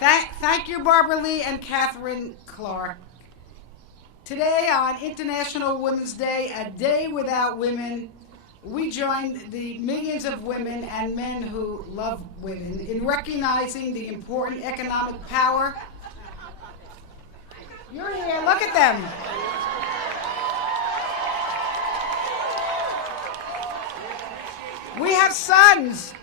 Thank you, Barbara Lee and Catherine Clark. Today, on International Women's Day, a day without women, we join the millions of women and men who love women in recognizing the important economic power. You're here, look at them. We have sons.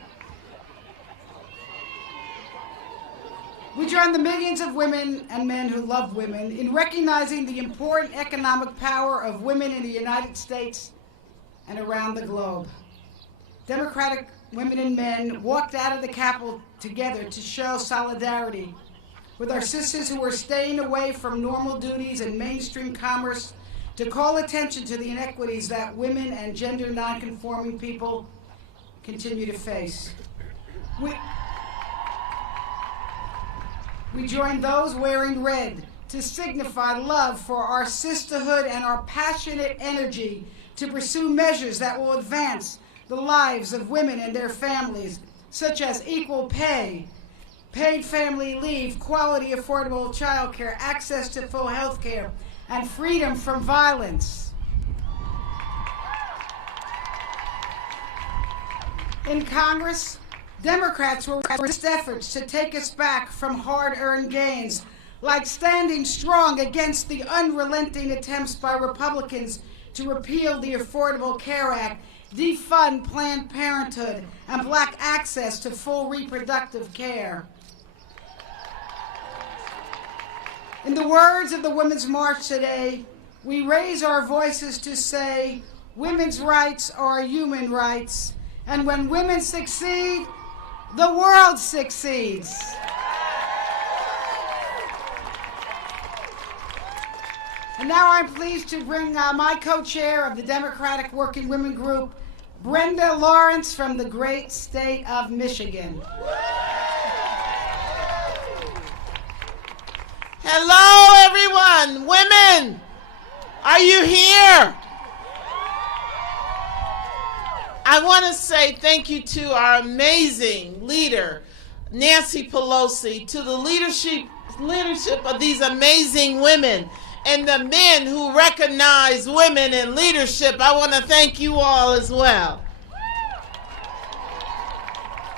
We join the millions of women and men who love women in recognizing the important economic power of women in the United States and around the globe. Democratic women and men walked out of the Capitol together to show solidarity with our sisters who are staying away from normal duties and mainstream commerce to call attention to the inequities that women and gender nonconforming people continue to face. We join those wearing red to signify love for our sisterhood and our passionate energy to pursue measures that will advance the lives of women and their families, such as equal pay, paid family leave, quality affordable child care, access to full health care, and freedom from violence. In Congress, Democrats will resist efforts to take us back from hard-earned gains, like standing strong against the unrelenting attempts by Republicans to repeal the Affordable Care Act, defund Planned Parenthood, and block access to full reproductive care. In the words of the Women's March today, we raise our voices to say, women's rights are human rights, and when women succeed, the world succeeds. And now I'm pleased to bring my co-chair of the Democratic Working Women Group, Brenda Lawrence from the great state of Michigan. Hello, everyone. Women, are you here? I want to say thank you to our amazing leader, Nancy Pelosi, to the leadership of these amazing women, and the men who recognize women in leadership. I want to thank you all as well.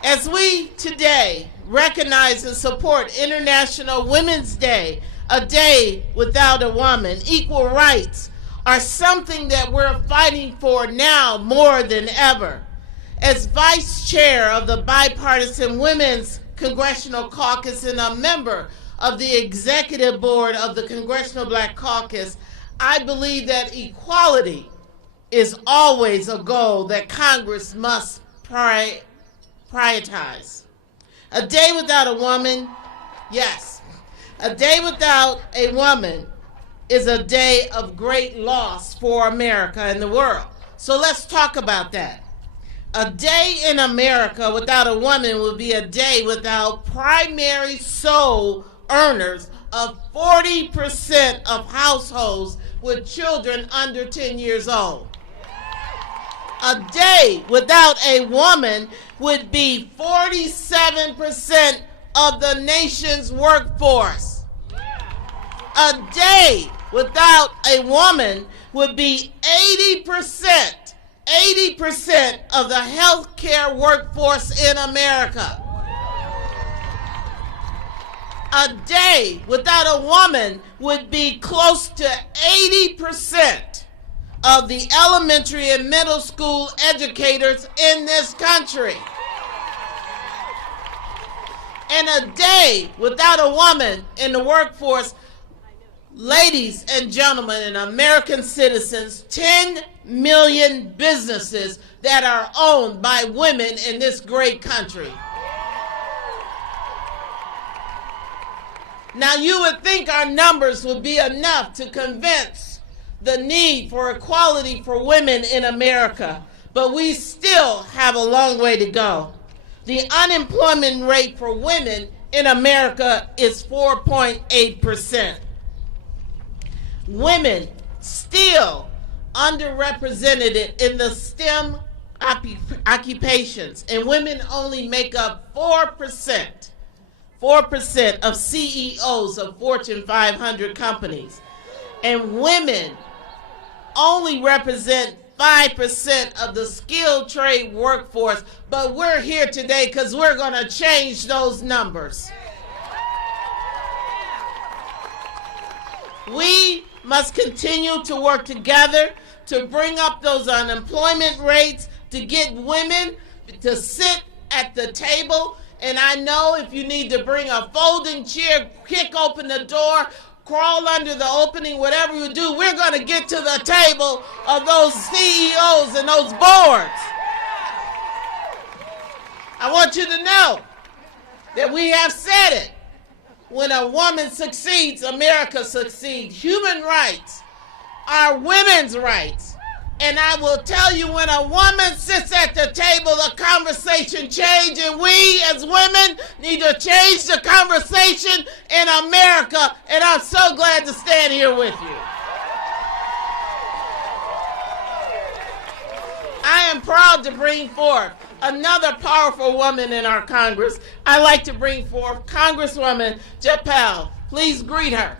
As we today recognize and support International Women's Day, a day without a woman, equal rights are something that we're fighting for now more than ever. As vice chair of the Bipartisan Women's Congressional Caucus and a member of the executive board of the Congressional Black Caucus, I believe that equality is always a goal that Congress must prioritize. A day without a woman, yes, a day without a woman is a day of great loss for America and the world. So let's talk about that. A day in America without a woman would be a day without primary sole earners of 40% of households with children under 10 years old. A day without a woman would be 47% of the nation's workforce. A day without a woman would be 80% of the healthcare workforce in America. A day without a woman would be close to 80% of the elementary and middle school educators in this country. And a day without a woman in the workforce, ladies and gentlemen and American citizens, 10 million businesses that are owned by women in this great country. Now, you would think our numbers would be enough to convince the need for equality for women in America, but we still have a long way to go. The unemployment rate for women in America is 4.8%. Women still underrepresented in the STEM occupations, and women only make up 4% 4% of CEOs of Fortune 500 companies. And women only represent 5% of the skilled trade workforce. But we're here today because we're going to change those numbers. We must continue to work together to bring up those unemployment rates, to get women to sit at the table. And I know if you need to bring a folding chair, kick open the door, crawl under the opening, whatever you do, we're going to get to the table of those CEOs and those boards. I want you to know that we have said it. When a woman succeeds, America succeeds. Human rights are women's rights. And I will tell you, when a woman sits at the table, the conversation changes, and we as women need to change the conversation in America, and I'm so glad to stand here with you. I am proud to bring forth another powerful woman in our Congress. I'd like to bring forth Congresswoman Japel. Please greet her.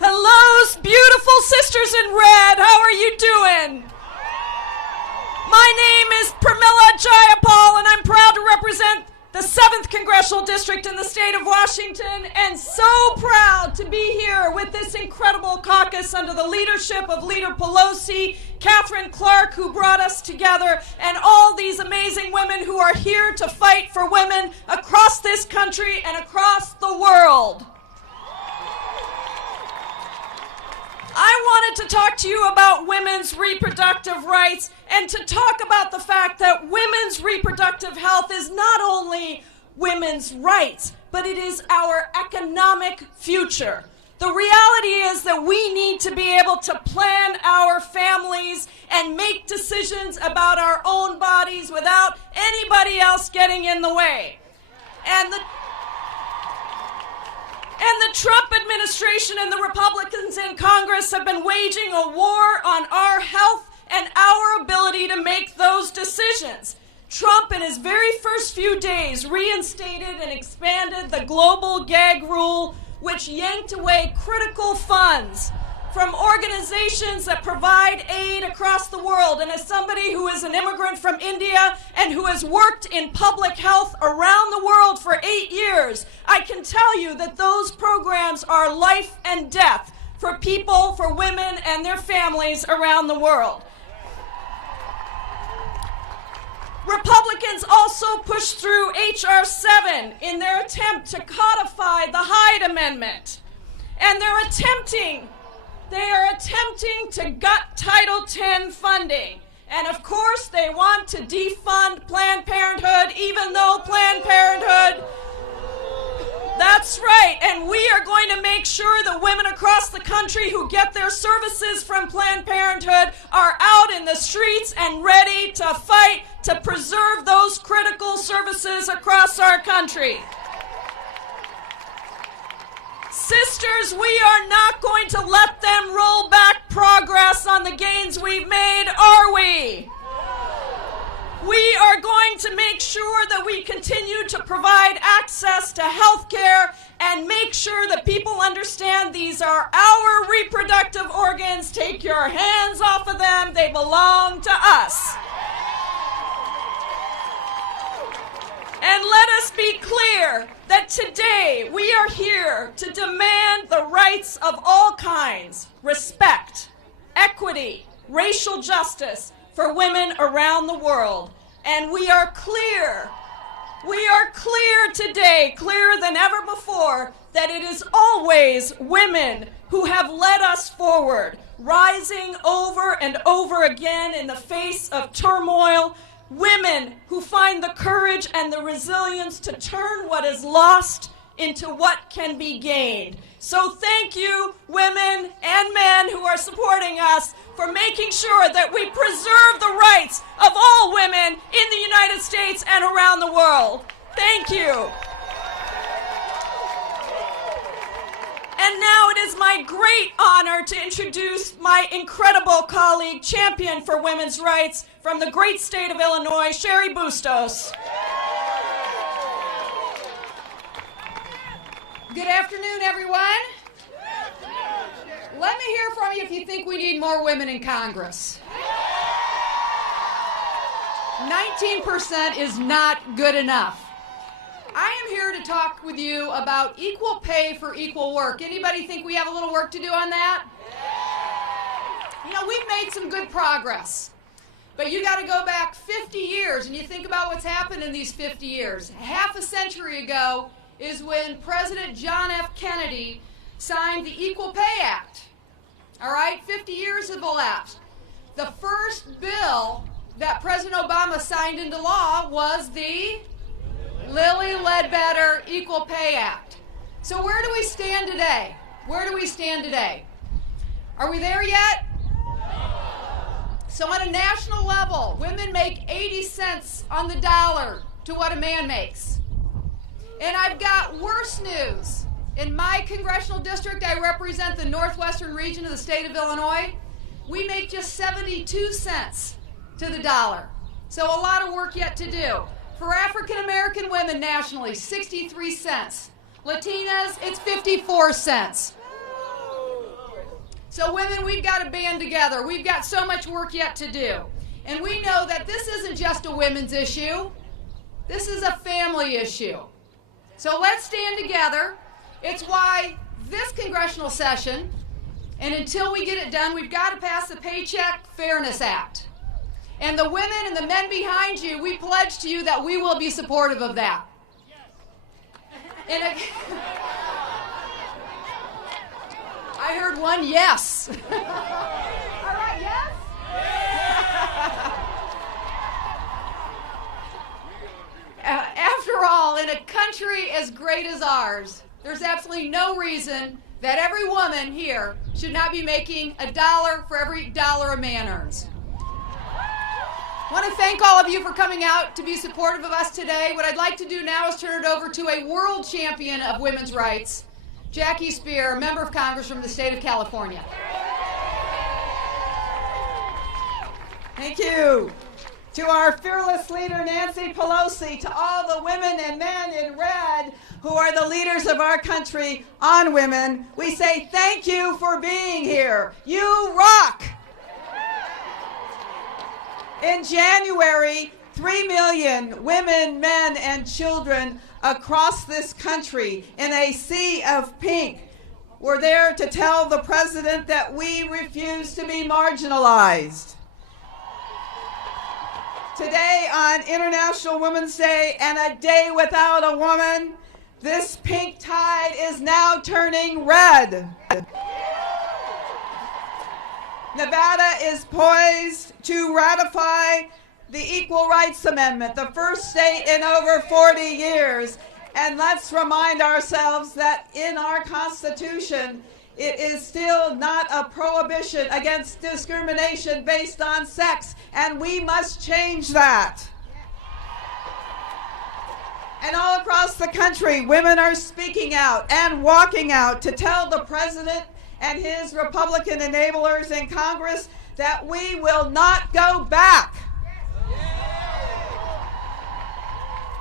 Hello, beautiful sisters in red. How are you doing? My name is Pramila Jayapal, and I'm proud to represent the 7th Congressional District in the state of Washington, and so proud to be here with this incredible caucus under the leadership of Leader Pelosi, Catherine Clark, who brought us together, and all these amazing women who are here to fight for women across this country and across the world. I wanted to talk to you about women's reproductive rights and to talk about the fact that women's reproductive health is not only women's rights, but it is our economic future. The reality is that we need to be able to plan our families and make decisions about our own bodies without anybody else getting in the way. And the Trump administration and the Republicans in Congress have been waging a war on our health and our ability to make those decisions. Trump, in his very first few days, reinstated and expanded the global gag rule, which yanked away critical funds from organizations that provide aid across the world. And as somebody who is an immigrant from India and who has worked in public health around the world for 8 years, I can tell you that those programs are life and death for people, for women and their families around the world. Republicans also pushed through H.R. 7 in their attempt to codify the Hyde Amendment. And they are attempting to gut Title X funding. And of course, they want to defund Planned Parenthood, even though Planned Parenthood... That's right, and we are going to make sure that women across the country who get their services from Planned Parenthood are out in the streets and ready to fight to preserve those critical services across our country. Sisters, we are not going to let them roll back progress on the gains we've made, are we? We are going to make sure that we continue to provide access to health care and make sure that people understand these are our reproductive organs. Take your hands off of them. They belong to us. And let us be clear that today we are here to demand the rights of all kinds, respect, equity, racial justice for women around the world. And we are clear today, clearer than ever before, that it is always women who have led us forward, rising over and over again in the face of turmoil, women who find the courage and the resilience to turn what is lost into what can be gained. So thank you, women and men who are supporting us, for making sure that we preserve the rights of all women in the United States and around the world. Thank you. And now it is my great honor to introduce my incredible colleague, champion for women's rights from the great state of Illinois, Sherry Bustos. Good afternoon, everyone. Let me hear from you if you think we need more women in Congress. 19% is not good enough. I am here to talk with you about equal pay for equal work. Anybody think we have a little work to do on that? You know, we've made some good progress. But you got to go back 50 years and you think about what's happened in these 50 years. Half a century ago is when President John F. Kennedy signed the Equal Pay Act. All right, 50 years have elapsed. The first bill that President Obama signed into law was the Lilly Ledbetter Equal Pay Act. So where do we stand today? Where do we stand today? Are we there yet? So on a national level, women make 80 cents on the dollar to what a man makes. And I've got worse news. In my congressional district, I represent the northwestern region of the state of Illinois. We make just 72 cents to the dollar. So a lot of work yet to do. For African American women nationally, 63 cents. Latinas, it's 54 cents. So women, we've got to band together. We've got so much work yet to do. And we know that this isn't just a women's issue. This is a family issue. So let's stand together. It's why this congressional session, and until we get it done, we've got to pass the Paycheck Fairness Act. And the women and the men behind you, we pledge to you that we will be supportive of that. And I heard one yes. All right, yes? After all, in a country as great as ours, there's absolutely no reason that every woman here should not be making $1 for every dollar a man earns. I want to thank all of you for coming out to be supportive of us today. What I'd like to do now is turn it over to a world champion of women's rights, Jackie Spear, a member of Congress from the state of California. Thank you. To our fearless leader, Nancy Pelosi, to all the women and men in red who are the leaders of our country on women, we say thank you for being here. You rock. In January, 3 million women, men, and children across this country in a sea of pink were there to tell the president that we refuse to be marginalized. Today, on International Women's Day and a day without a woman, this pink tide is now turning red. Nevada is poised to ratify the Equal Rights Amendment, the first state in over 40 years. And let's remind ourselves that in our Constitution, it is still not a prohibition against discrimination based on sex, and we must change that. And all across the country, women are speaking out and walking out to tell the president and his Republican enablers in Congress that we will not go back.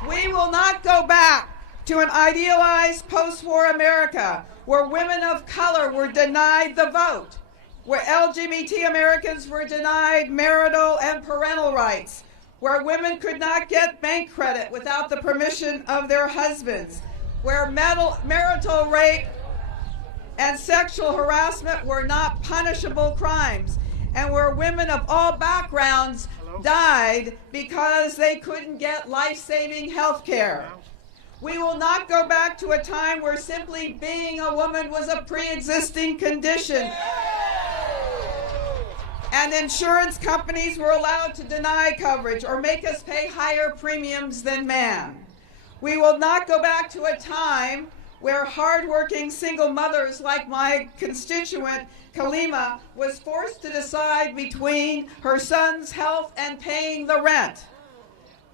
We will not go back to an idealized post-war America where women of color were denied the vote, where LGBT Americans were denied marital and parental rights, where women could not get bank credit without the permission of their husbands, where marital rape and sexual harassment were not punishable crimes, and where women of all backgrounds died because they couldn't get life-saving health care. We will not go back to a time where simply being a woman was a pre-existing condition, and insurance companies were allowed to deny coverage or make us pay higher premiums than men. We will not go back to a time where hardworking single mothers like my constituent, Kalima, was forced to decide between her son's health and paying the rent.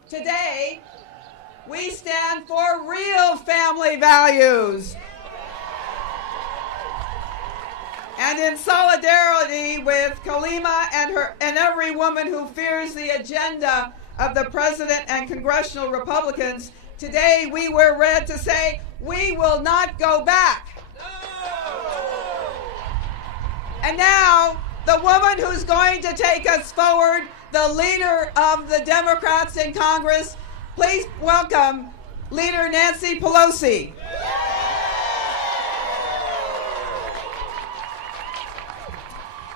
Today, we stand for real family values. And in solidarity with Kalima and every woman who fears the agenda of the president and congressional Republicans, today we were read to say, we will not go back. And now, the woman who's going to take us forward, the leader of the Democrats in Congress, please welcome Leader Nancy Pelosi.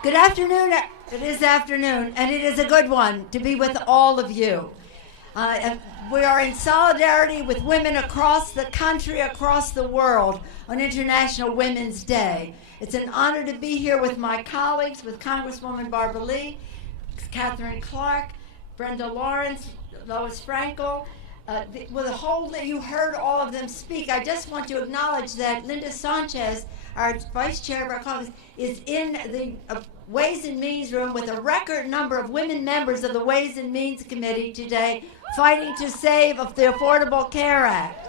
Good afternoon. It is afternoon, and it is a good one to be with all of you. We are in solidarity with women across the country, across the world on International Women's Day. It's an honor to be here with my colleagues, with Congresswoman Barbara Lee, Catherine Clark, Brenda Lawrence, Lois Frankel, with a whole, you heard all of them speak. I just want to acknowledge that Linda Sanchez, our vice chair of our caucus, is in the Ways and Means room with a record number of women members of the Ways and Means Committee today fighting to save of the Affordable Care Act.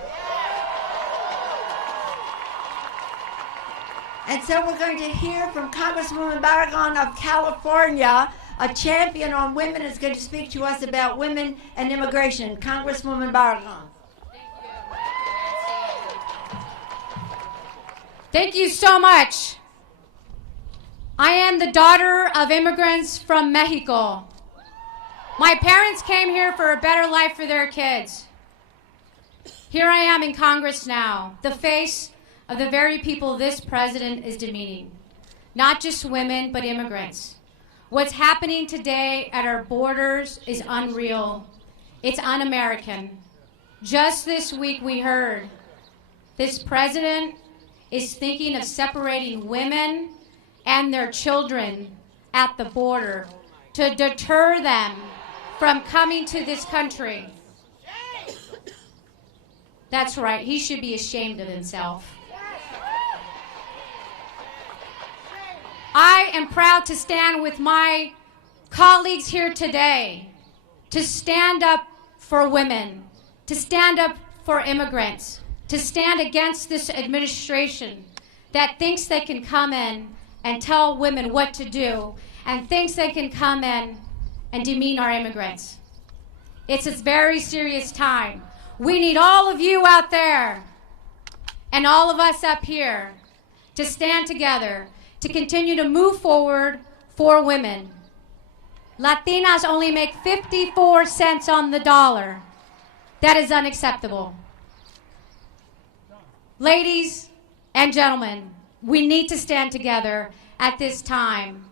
And so we're going to hear from Congresswoman Barragan of California, a champion on women, is going to speak to us about women and immigration. Congresswoman Barragan. Thank you so much. I am the daughter of immigrants from Mexico. My parents came here for a better life for their kids. Here I am in Congress now, the face of the very people this president is demeaning. Not just women, but immigrants. What's happening today at our borders is unreal. It's un-American. Just this week we heard this president is thinking of separating women and their children at the border to deter them from coming to this country. That's right, he should be ashamed of himself. I am proud to stand with my colleagues here today to stand up for women, to stand up for immigrants, to stand against this administration that thinks they can come in and tell women what to do and thinks they can come in and demean our immigrants. It's a very serious time. We need all of you out there and all of us up here to stand together to continue to move forward for women. Latinas only make 54 cents on the dollar. That is unacceptable. Ladies and gentlemen, we need to stand together at this time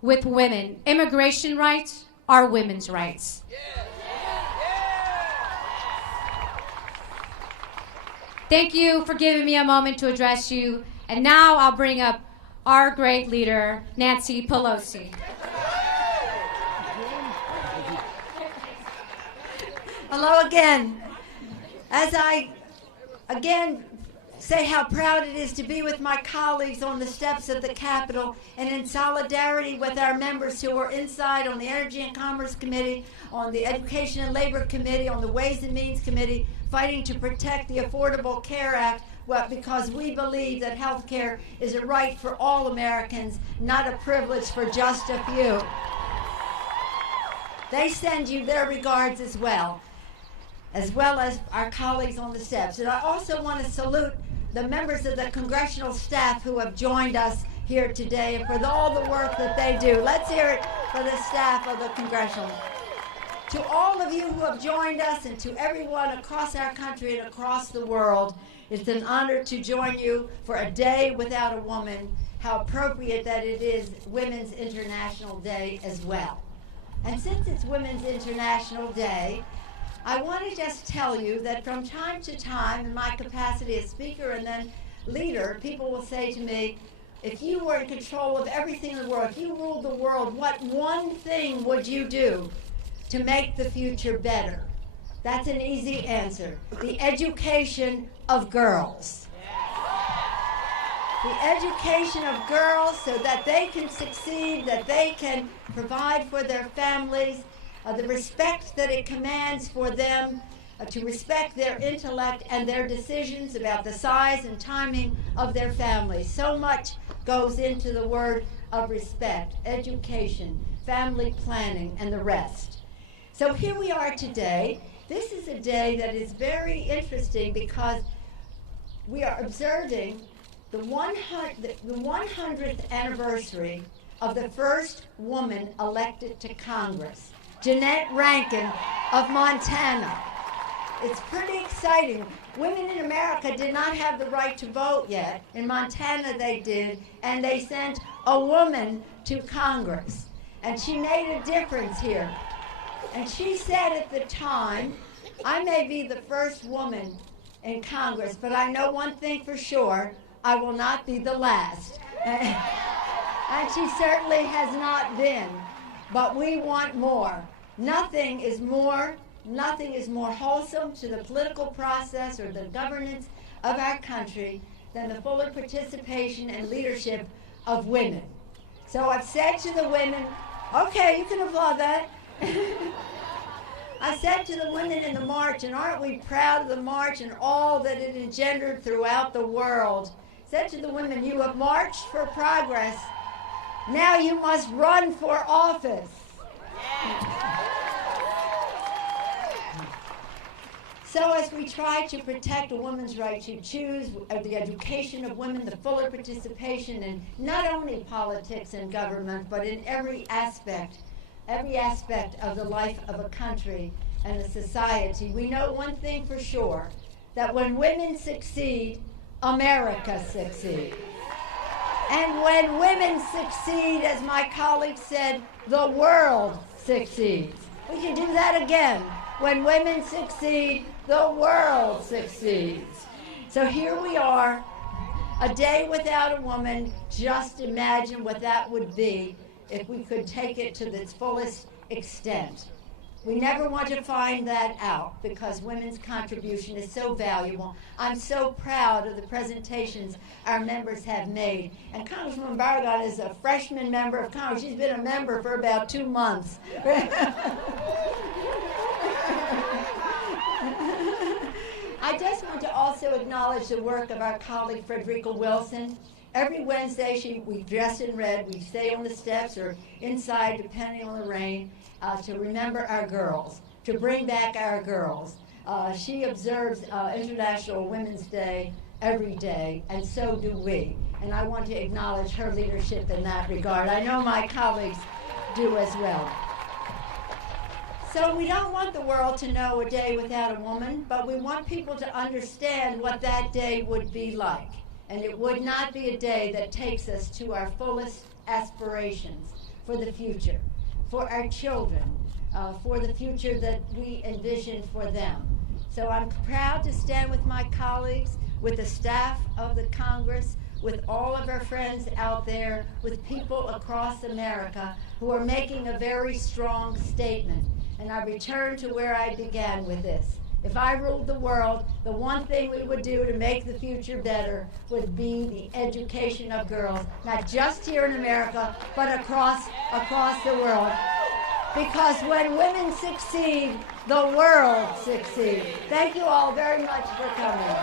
with women. Immigration rights are women's rights. Thank you for giving me a moment to address you. And now I'll bring up our great leader, Nancy Pelosi. Hello again. As I again say how proud it is to be with my colleagues on the steps of the Capitol and in solidarity with our members who are inside on the Energy and Commerce Committee, on the Education and Labor Committee, on the Ways and Means Committee, fighting to protect the Affordable Care Act, well, because we believe that health care is a right for all Americans, not a privilege for just a few. They send you their regards as well as our colleagues on the steps. And I also want to salute the members of the congressional staff who have joined us here today and for all the work that they do. Let's hear it for the staff of the congressional. To all of you who have joined us and to everyone across our country and across the world, it's an honor to join you for a day without a woman. How appropriate that it is Women's International Day as well. And since it's Women's International Day, I want to just tell you that from time to time, in my capacity as speaker and then leader, people will say to me, if you were in control of everything in the world, if you ruled the world, what one thing would you do to make the future better? That's an easy answer. The education of girls. The education of girls so that they can succeed, that they can provide for their families, the respect that it commands for them to respect their intellect and their decisions about the size and timing of their families. So much goes into the word of respect, education, family planning, and the rest. So here we are today. This is a day that is very interesting because we are observing the 100th anniversary of the first woman elected to Congress, Jeanette Rankin of Montana. It's pretty exciting. Women in America did not have the right to vote yet. In Montana they did, and they sent a woman to Congress. And she made a difference here. And she said at the time, I may be the first woman in Congress, but I know one thing for sure, I will not be the last. And she certainly has not been. But we want more. Nothing is more wholesome to the political process or the governance of our country than the fuller participation and leadership of women. So I've said to the women, okay, you can applaud that. I said to the women in the march, and aren't we proud of the march and all that it engendered throughout the world? Said to the women, you have marched for progress. Now you must run for office. So as we try to protect a woman's right to choose, the education of women, the fuller participation in not only politics and government, but in every aspect of the life of a country and a society, we know one thing for sure, that when women succeed, America succeeds. And when women succeed, as my colleague said, the world succeeds. We can do that again. When women succeed, the world succeeds. So here we are, a day without a woman. Just imagine what that would be if we could take it to its fullest extent. We never want to find that out because women's contribution is so valuable. I'm so proud of the presentations our members have made. And Congresswoman Barragan is a freshman member of Congress. She's been a member for about 2 months. I just want to also acknowledge the work of our colleague Frederica Wilson. Every Wednesday, we dress in red. We stay on the steps or inside, depending on the rain, to remember our girls, to bring back our girls. She observes International Women's Day every day, and so do we. And I want to acknowledge her leadership in that regard. I know my colleagues do as well. So we don't want the world to know a day without a woman, but we want people to understand what that day would be like. And it would not be a day that takes us to our fullest aspirations for the future, for our children, for the future that we envision for them. So I'm proud to stand with my colleagues, with the staff of the Congress, with all of our friends out there, with people across America who are making a very strong statement. And I return to where I began with this. If I ruled the world, the one thing we would do to make the future better would be the education of girls, not just here in America, but across the world. Because when women succeed, the world succeeds. Thank you all very much for coming.